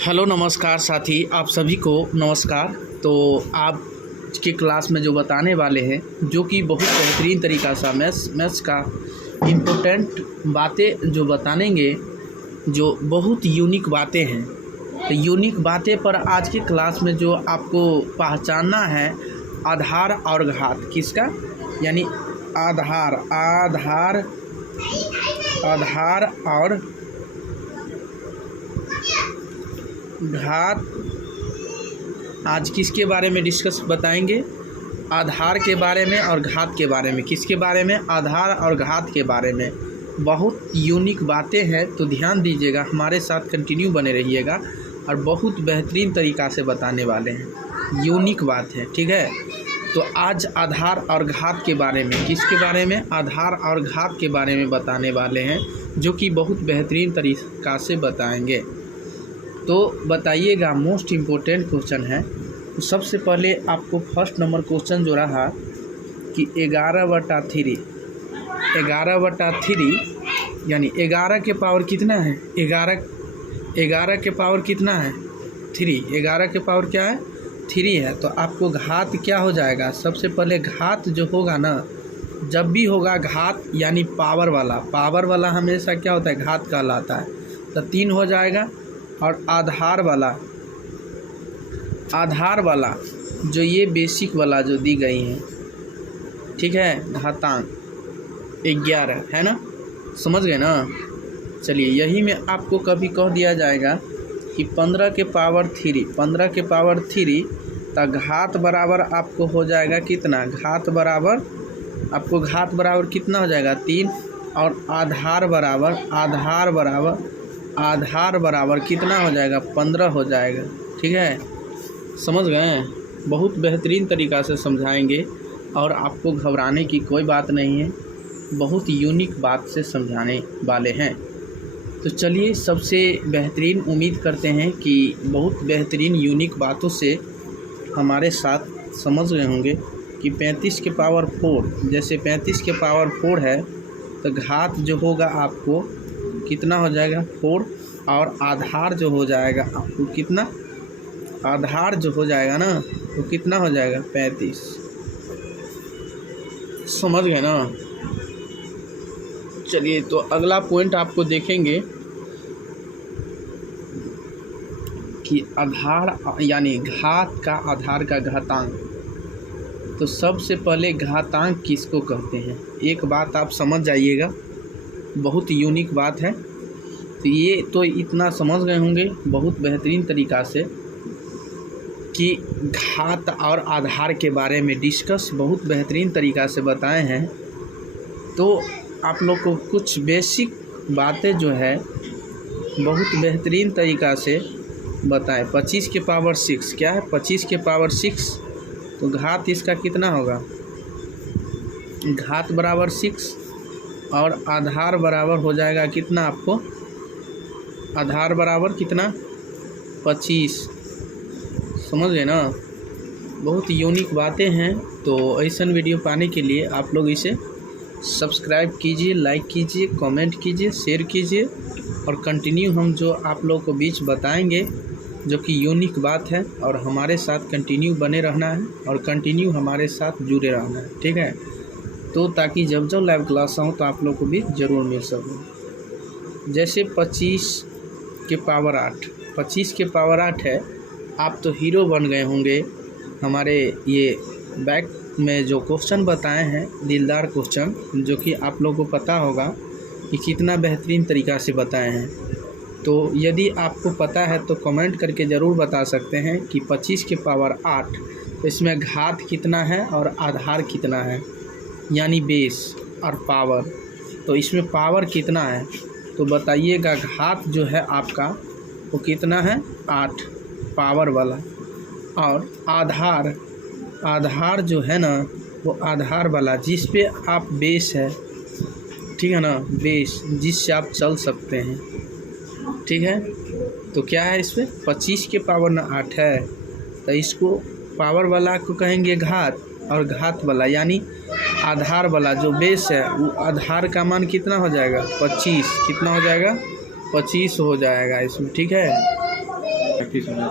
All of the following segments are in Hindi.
हेलो नमस्कार साथी, आप सभी को नमस्कार। तो आप के क्लास में जो बताने वाले हैं, जो कि बहुत बेहतरीन तरीक़ा सा मैथ्स का इम्पोर्टेंट बातें जो बताएंगे, जो बहुत यूनिक बातें हैं। तो यूनिक बातें पर आज की क्लास में जो आपको पहचानना है, आधार और घात किसका, यानी आधार और घात। आज किसके बारे में डिस्कस बताएंगे? आधार के बारे में और घात के बारे में। किसके बारे में? आधार और घात के बारे में। बहुत यूनिक बातें हैं, तो ध्यान दीजिएगा, हमारे साथ कंटिन्यू बने रहिएगा और बहुत बेहतरीन तरीक़ा से बताने वाले हैं। यूनिक बात है, ठीक है। तो आज आधार और घात के बारे में, किसके बारे में? आधार और घात के बारे में बताने वाले हैं, जो कि बहुत बेहतरीन तरीक़ा से बताएंगे। तो बताइएगा, मोस्ट इम्पोर्टेंट क्वेश्चन है। तो सबसे पहले आपको फर्स्ट नंबर क्वेश्चन जो रहा कि 11/3 यानी 11 के पावर कितना है? 11 के पावर कितना है? 3। 11 के पावर क्या है? 3 है। तो आपको घात क्या हो जाएगा? सबसे पहले घात जो होगा ना, जब भी होगा घात यानी पावर वाला हमेशा क्या होता है? घात कहलाता है। तो 3 हो जाएगा। और आधार वाला जो ये बेसिक वाला जो दी गई है, ठीक है, घातांक 11 है ना, समझ गए ना। चलिए, यही में आपको कभी कह दिया जाएगा कि 15 के पावर 3 तो घात बराबर आपको हो जाएगा कितना? घात बराबर कितना हो जाएगा? 3। और आधार बराबर कितना हो जाएगा? 15 हो जाएगा, ठीक है, समझ गए। बहुत बेहतरीन तरीक़ा से समझाएंगे और आपको घबराने की कोई बात नहीं है, बहुत यूनिक बात से समझाने वाले हैं। तो चलिए, सबसे बेहतरीन उम्मीद करते हैं कि बहुत बेहतरीन यूनिक बातों से हमारे साथ समझ रहे होंगे कि 35 के पावर 4, जैसे 35 के पावर 4 है, तो घात जो होगा आपको कितना हो जाएगा? 4। और आधार जो हो जाएगा आपको कितना? आधार जो हो जाएगा ना, वो कितना हो जाएगा? 35। समझ गए ना। चलिए, तो अगला पॉइंट आपको देखेंगे कि आधार यानी घात का आधार का घातांक। तो सबसे पहले घातांक किसको कहते हैं? एक बात आप समझ जाइएगा, बहुत यूनिक बात है। तो ये तो इतना समझ गए होंगे बहुत बेहतरीन तरीक़ा से कि घात और आधार के बारे में डिस्कस बहुत बेहतरीन तरीक़ा से बताए हैं। तो आप लोग को कुछ बेसिक बातें जो है बहुत बेहतरीन तरीक़ा से बताएं। 25 के पावर 6 क्या है? 25 के पावर 6, तो घात इसका कितना होगा? घात बराबर 6 और आधार बराबर हो जाएगा कितना आपको? आधार बराबर कितना? 25। समझ गए ना। बहुत यूनिक बातें हैं। तो ऐसा वीडियो पाने के लिए आप लोग इसे सब्सक्राइब कीजिए, लाइक कीजिए, कमेंट कीजिए, शेयर कीजिए और कंटिन्यू हम जो आप लोग को बीच बताएंगे, जो कि यूनिक बात है, और हमारे साथ कंटिन्यू बने रहना है और कंटिन्यू हमारे साथ जुड़े रहना है, ठीक है। तो ताकि जब लाइव क्लास आऊँ तो आप लोग को भी ज़रूर मिल सकूँ। जैसे 25 के पावर 8 है। आप तो हीरो बन गए होंगे। हमारे ये बैक में जो क्वेश्चन बताए हैं, दिलदार क्वेश्चन, जो कि आप लोगों को पता होगा कि कितना बेहतरीन तरीक़ा से बताए हैं। तो यदि आपको पता है तो कमेंट करके ज़रूर बता सकते हैं कि 25 के पावर 8, तो इसमें घात कितना है और आधार कितना है, यानी बेस और पावर। तो इसमें पावर कितना है तो बताइएगा। घात जो है आपका वो कितना है? 8 पावर वाला। और आधार जो है ना, वो आधार वाला जिस पे आप बेस है, ठीक है ना, बेस जिससे आप चल सकते हैं, ठीक है। तो क्या है इस पर? 25 के पावर ना 8 है, तो इसको पावर वाला को कहेंगे घात, और घात वाला यानी आधार वाला जो बेस है, वो आधार का मान कितना हो जाएगा? 25। कितना हो जाएगा? 25 हो जाएगा इसमें, ठीक है।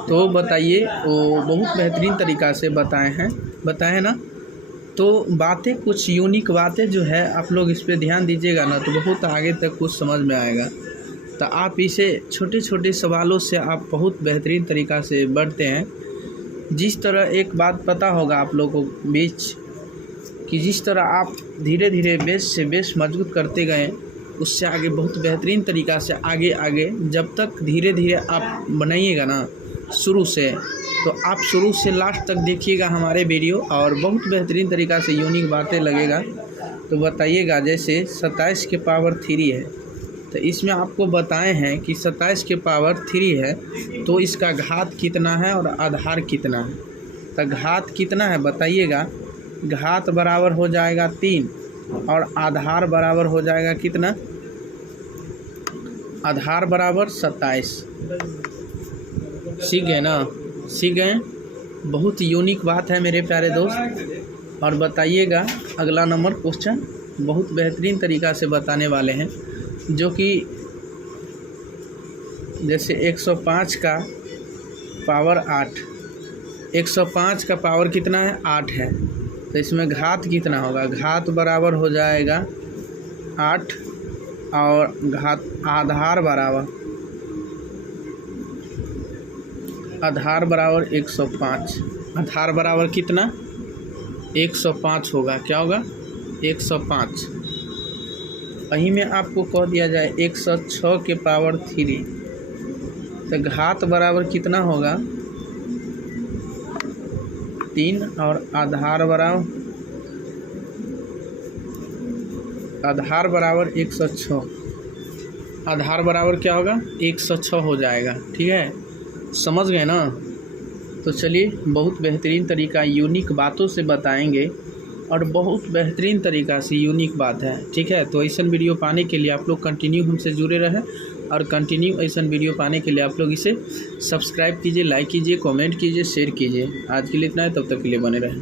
तो बताइए, वो बहुत बेहतरीन तरीक़ा से बताए ना। तो बातें कुछ यूनिक बातें जो है आप लोग इस पे ध्यान दीजिएगा ना, तो बहुत आगे तक कुछ समझ में आएगा। तो आप इसे छोटे छोटे सवालों से आप बहुत बेहतरीन तरीक़ा से बढ़ते हैं। जिस तरह एक बात पता होगा आप लोगों को बीच कि जिस तरह आप धीरे धीरे बेस से बेस मजबूत करते गए, उससे आगे बहुत बेहतरीन तरीक़ा से आगे जब तक धीरे धीरे आप बनाइएगा ना शुरू से, तो आप शुरू से लास्ट तक देखिएगा हमारे वीडियो, और बहुत बेहतरीन तरीक़ा से यूनिक बातें लगेगा। तो बताइएगा, जैसे 27 के पावर 3 है, तो इसमें आपको बताए हैं कि 27 के पावर 3 है तो इसका घात कितना है और आधार कितना है। तो घात कितना है बताइएगा। घात बराबर हो जाएगा 3 और आधार बराबर हो जाएगा कितना, आधार बराबर 27। सीख गए ना, सीख गए। बहुत यूनिक बात है मेरे प्यारे दोस्त। और बताइएगा अगला नंबर क्वेश्चन बहुत बेहतरीन तरीक़ा से बताने वाले हैं, जो कि जैसे 105 का पावर 8, 105 का पावर कितना है 8 है, तो इसमें घात कितना होगा। घात बराबर हो जाएगा 8 और घात आधार बराबर 105। आधार बराबर कितना 105 होगा। क्या होगा 105। वहीं में आपको कह दिया जाए 106 के पावर 3, तो घात बराबर कितना होगा 3 और आधार बराबर 106। आधार बराबर क्या होगा 106 हो जाएगा। ठीक है, समझ गए ना। तो चलिए बहुत बेहतरीन तरीक़ा यूनिक बातों से बताएंगे, और बहुत बेहतरीन तरीक़ा से यूनिक बात है। ठीक है, तो ऐसा वीडियो पाने के लिए आप लोग कंटिन्यू हमसे जुड़े रहें, और कंटिन्यू ऐसा वीडियो पाने के लिए आप लोग इसे सब्सक्राइब कीजिए, लाइक कीजिए, कमेंट कीजिए, शेयर कीजिए। आज के लिए इतना है, तब तक के लिए बने रहें।